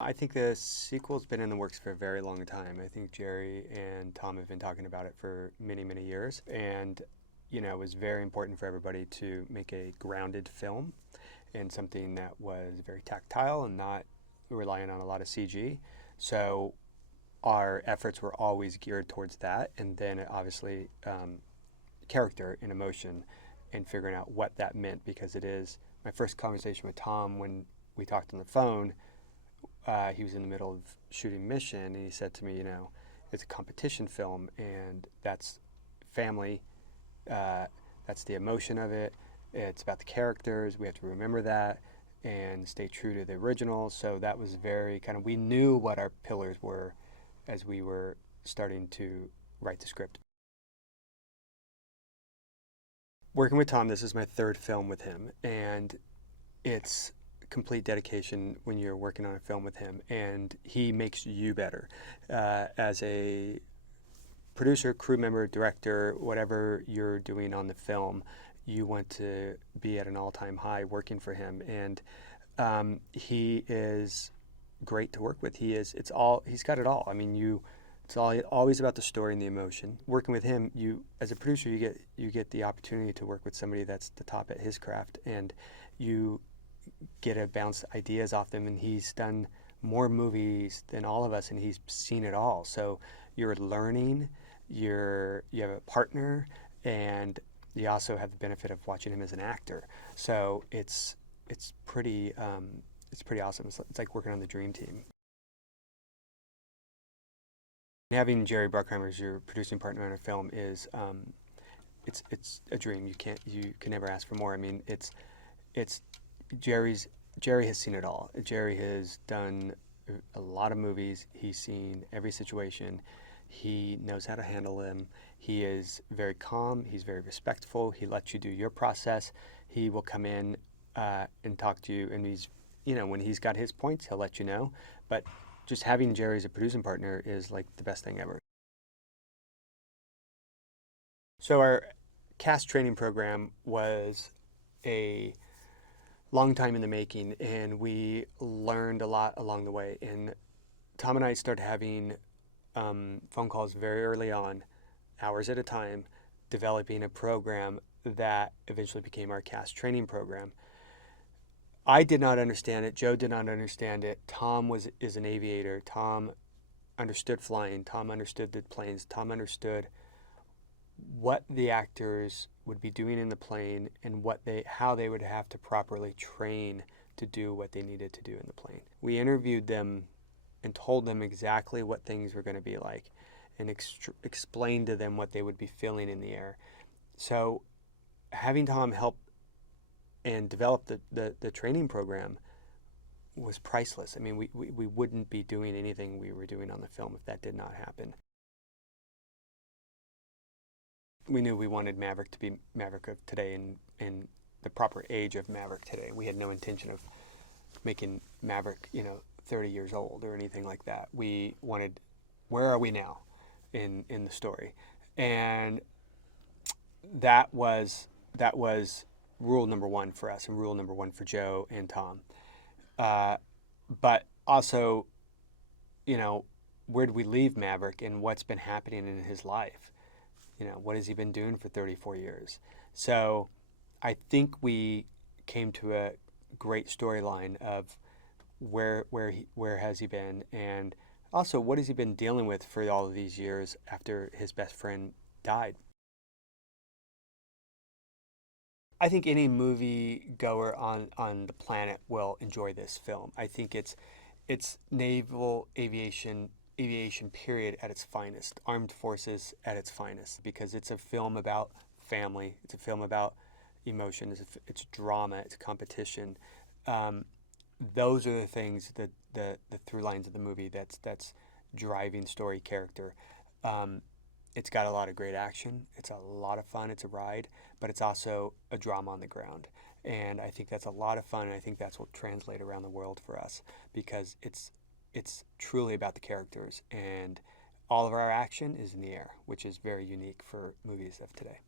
I think the sequel's been in the works for a very long time. I think Jerry and Tom have been talking about it for many, many years. And, it was very important for everybody to make a grounded film and something that was very tactile and not relying on a lot of CG. So our efforts were always geared towards that. And then obviously, character and emotion and figuring out what that meant, because it is my first conversation with Tom when we talked on the phone. He was in the middle of shooting Mission, and he said to me, it's a competition film, and that's family. That's the emotion of it. It's about the characters. We have to remember that and stay true to the original. So that was very kind of, we knew what our pillars were as we were starting to write the script. Working with Tom, this is my third film with him, and it's complete dedication when you're working on a film with him, and he makes you better as a producer, crew member, director, whatever you're doing on the film. You want to be at an all-time high working for him, and he is great to work with. He's got it all. I mean, it's always about the story and the emotion. Working with him, as a producer, you get the opportunity to work with somebody that's the top at his craft, and you get to bounce ideas off them. And he's done more movies than all of us, and he's seen it all. So you're learning. You have a partner, and you also have the benefit of watching him as an actor. So it's pretty awesome. It's like working on the dream team. Having Jerry Bruckheimer as your producing partner on a film is it's a dream. You can never ask for more. I mean, it's Jerry has seen it all. Jerry has done a lot of movies. He's seen every situation. He knows how to handle them. He is very calm. He's very respectful. He lets you do your process. He will come in and talk to you, and when he's got his points, he'll let you know. But just having Jerry as a producing partner is like the best thing ever. So our cast training program was a long time in the making, and we learned a lot along the way. And Tom and I started having phone calls very early on, hours at a time, developing a program that eventually became our cast training program. I did not understand it. Joe did not understand it. Tom is an aviator. Tom understood flying. Tom understood the planes. Tom understood what the actors would be doing in the plane and how they would have to properly train to do what they needed to do in the plane. We interviewed them and told them exactly what things were going to be like, and explained to them what they would be feeling in the air. So having Tom help and develop the training program was priceless. I mean, we wouldn't be doing anything we were doing on the film if that did not happen. We knew we wanted Maverick to be Maverick of today and the proper age of Maverick today. We had no intention of making Maverick, 30 years old or anything like that. We wanted, where are we now in the story? And that was rule number one for us, and rule number one for Joe and Tom. But also, where did we leave Maverick, and what's been happening in his life? What has he been doing for 34 years? So I think we came to a great storyline of where has he been, and also what has he been dealing with for all of these years after his best friend died. I think any movie goer on the planet will enjoy this film. I think it's naval aviation period at its finest, armed forces at its finest, because it's a film about family, it's a film about emotion, it's drama, it's competition. Those are the things that the through lines of the movie that's driving story, character. It's got a lot of great action. It's a lot of fun. It's a ride, but it's also a drama on the ground. And I think that's a lot of fun, and I think that's what translates around the world for us, because it's truly about the characters, and all of our action is in the air, which is very unique for movies of today.